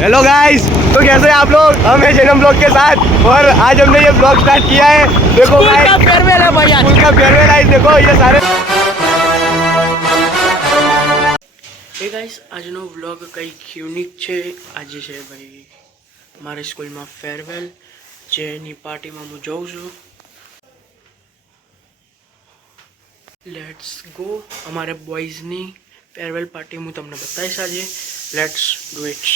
Hello guys, तो कैसे हैं आप लोग। हम हैं जन्म ब्लॉग के साथ और आज हमने ये ब्लॉग स्टार्ट किया है। देखो गाइस, फेयरवेल है भैया, स्कूल का फेयरवेल है। देखो ये सारे हे गाइस, આજનો વ્લોગ કંઈક યુનિક છે। આજે છે ભાઈ મારા સ્કૂલમાં ફેરવેલ, જેની પાર્ટીમાં હું જઉં છું। Let's go. અમારે બોયઝની ફેરવેલ પાર્ટી હું તમને બતાવીશ આજે। Let's do it.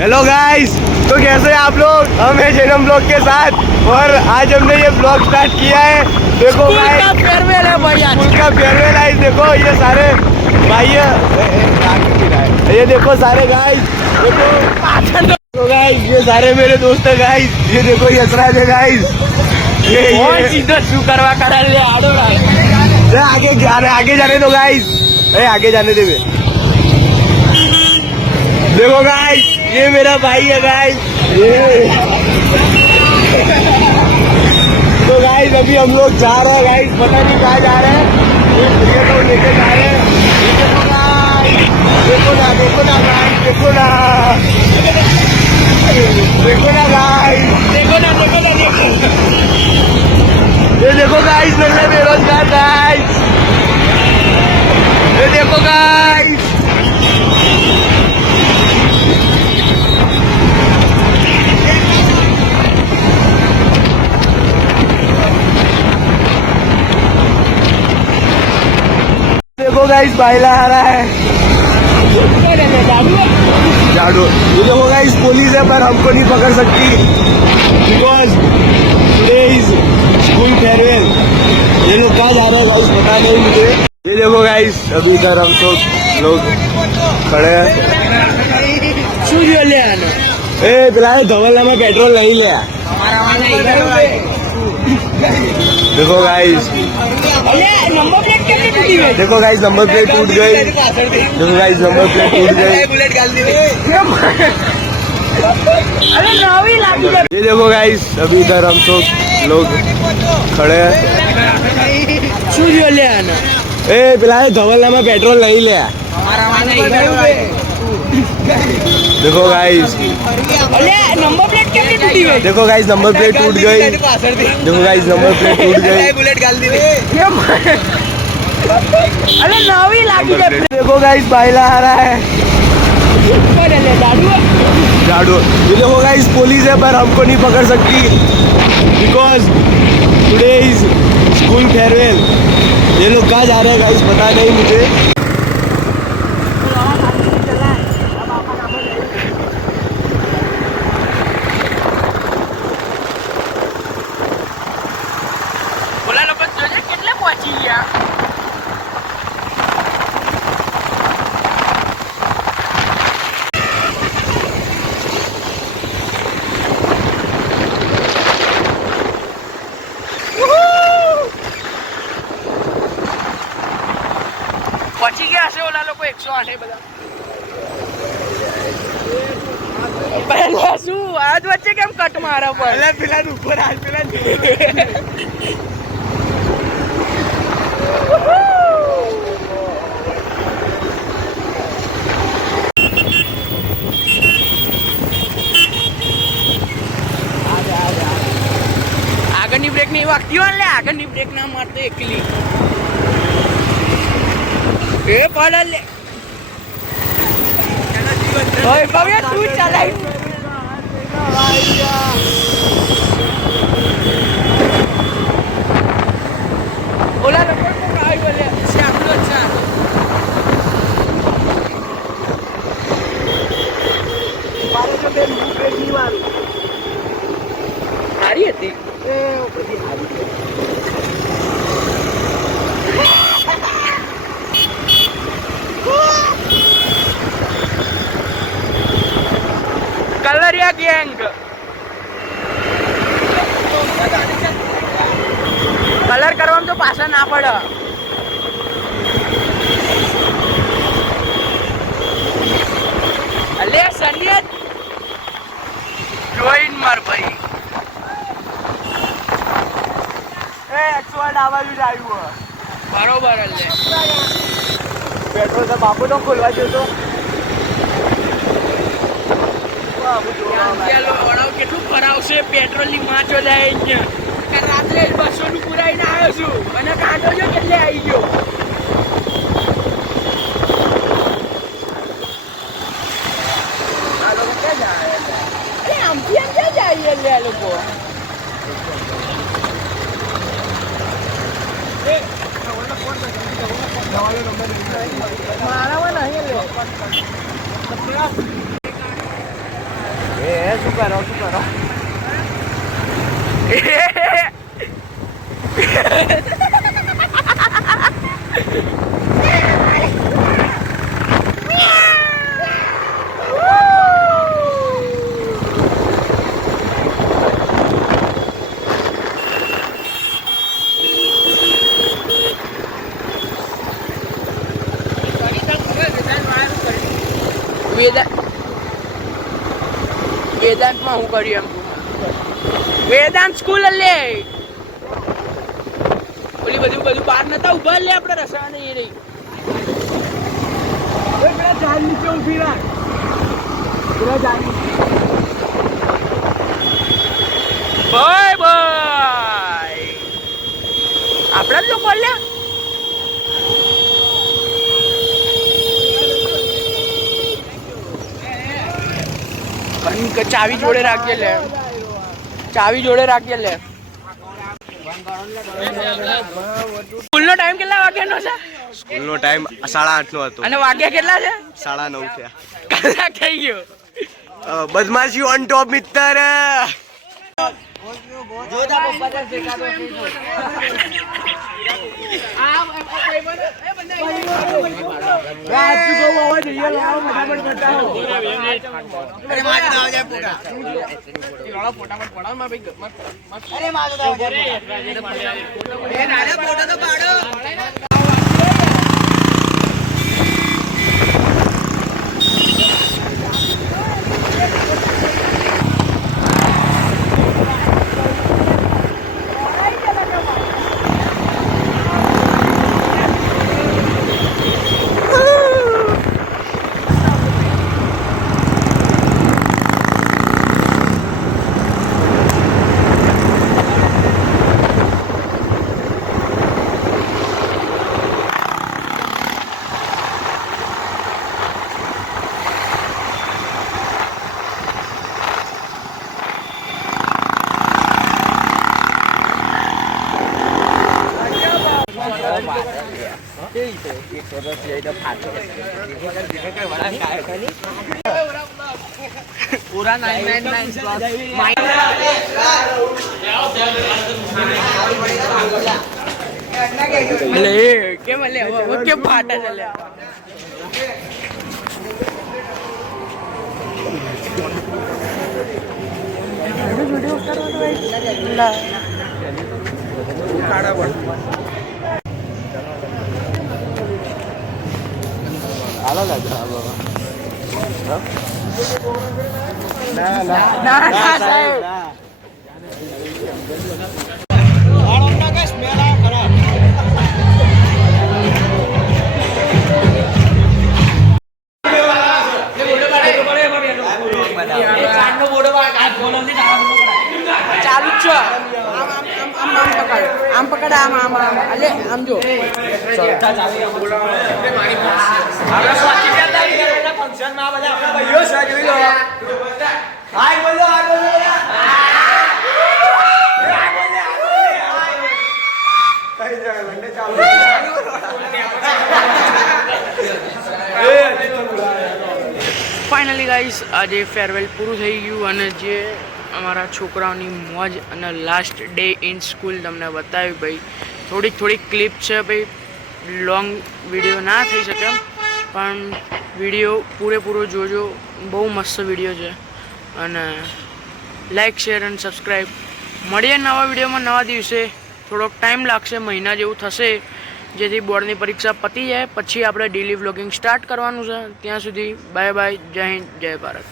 Hello guys, तो कैसे हैं आप लोग। हम हैं जन्म ब्लॉग के साथ और आज हमने ये ब्लॉग स्टार्ट किया है। देखो गाइस, फेयरवेल है भैया, स्कूल का फेयरवेल है। देखो ये सारे भाई, ये देखो सारे गाइस, देखो गाइस, ये सारे मेरे दोस्त है गाइस। ये देखो यशराज है गाइस। सीधा शू करवा करा ले आड़ो आगे जाने दो गाइस, आगे जाने दे। देखो गाइस, ये मेरा भाई है गाइस। तो गाइस अभी हम लोग जा रहे हैं गाइस, पता नहीं कहाँ जा रहे हैं। ये भैया को लेके जा रहे हैं। देखो ना देखो ना गाइस, देखो ना देखो ना गाइस, देखो ना देखो ना देखो। ये देखो गाइस, मेरे बेरोजगार गाइस। ये देखो गाइस, देखो गाइस, बाइला आ रहा है झाड़ू। ये देखो गाइस, पुलिस है पर हमको नहीं पकड़ सकती because today is school farewell. ये लोग कहाँ जा रहे हैं गाइस पता नहीं मुझे। ये देखो गाइस, अभी इधर हम सब लोग खड़े हैं। ले आना ए बिलाए धवलना में पेट्रोल नहीं लिया। देखो गाइस, नंबर प्लेट कैसे टूटी है? देखो गाइस, नंबर प्लेट टूट गई। देखो गाइस, नंबर प्लेट टूट गई। बुलेट डाल दी। अरे नवी लागी। ये देखो गाइस, अभी इधर हम सब लोग खड़े हैं। ले आना ए बिलाए धवलना में पेट्रोल नहीं लिया। देखो गाइस, नंबर प्लेट कैसे टूटी है? देखो गाइस, नंबर प्लेट टूट गई। देखो गाइस, नंबर प्लेट टूट गई। बुलेट डाल दी। अरे नवी लागी। देखो गाइस, बाइला आ रहा है झाड़ू। ये देखो गाइस, पुलिस है पर हमको नहीं पकड़ सकती because today is school farewell. ये लोग कहाँ जा रहे हैं गाइस पता नहीं मुझे। બોલા લોકો જોજે કેટલે પહોંચી ગયા। પહોંચી ગયા હશે ઓલા લોકો 108 બધા। પહેલા શું આજ વચ્ચે કેમ કટ મારા પર? પેલા ઉપર હાલ પેલા આગળની બ્રેક નહીં વાગતી હોય ને, આગળની બ્રેક ના મારતો એકલી એ પડે લે। ઓય ભવ્ય તું ચલાઈ। ઓલા લોકો કોણ આવ્યો લે શ્યામલો છે। મારે તો બેન બ્રેક નહીં મારી સારી હતી એ બધી હારી છે। કલરિયા ગેંગ। ના પડે. અલે સલિયત જોઈન માર ભાઈ. એ 108 આવાજ જ આવ્યું. બરોબર અલે પેટ્રોલ તો બાપુ તો ખોલવા ગયો તો. કેટલું ફરાવશે પેટ્રોલ ની માચો જાય અહીંયા. રાત્રે 200 નું પુરાઈને આવ્યો છું અને કાંટો જો કેટલે આવી ગયો. આ લોકો ક્યાં જાય? અરે આમથી આમ ક્યાં જાય એટલે આ લોકો? મારામાં નહીં લે. શું કરો વેદાંતમાં હું કર્યું એમ? વેદાંત સ્કૂલ લે ઓલી બધું બહાર નતા ઉભા લે આપણે રસવા નહીં રહી. પેલા ઝાડ નીચે ઊભી રાખ. Bye bye. આપણા જ લોકો લે. ચાવી જોડે રાખીએ લે. ચાવી જોડે રાખીએ લે. સ્કૂલનો ટાઈમ કેટલા વાગ્યાનો છે? સ્કૂલનો ટાઈમ 8:30 નો હતો અને વાગ્યા કેટલા છે? 9:30 થયા. કલાક થઈ ગયો. બદમાશી ઓન ટોપ મિત્ર. પૂરા 999 લે કેમ લે કેમ ફાટા ચાલે વિડિયો કરવાનો ખાડા પણ હાલો લાગે ના સાહેબ ચાલુ છે આમ પકડ આમ અલે આમ જો ફાઇનલી ગાઈસ આજે ફેરવેલ પૂરું થઈ ગયું અને જે અમારા છોકરાઓની મોજ અને લાસ્ટ ડે ઇન સ્કૂલ તમને બતાવ્યું ભાઈ. થોડીક ક્લિપ છે ભાઈ, લોંગ વિડીયો ના થઈ શકે એમ, પણ વિડીયો પૂરેપૂરો જોજો, બહુ મસ્ત વિડીયો છે. અને લાઈક શેર અને સબસ્ક્રાઈબ. મળીએ નવા વિડીયોમાં નવા દિવસે. થોડોક ટાઈમ લાગશે, મહિના જેવું થશે, જેથી બોર્ડની પરીક્ષા પતી જાય પછી આપણે ડેલી વ્લોગિંગ સ્ટાર્ટ કરવાનું છે. ત્યાં સુધી બાય બાય, જય હિન્દ, જય ભારત.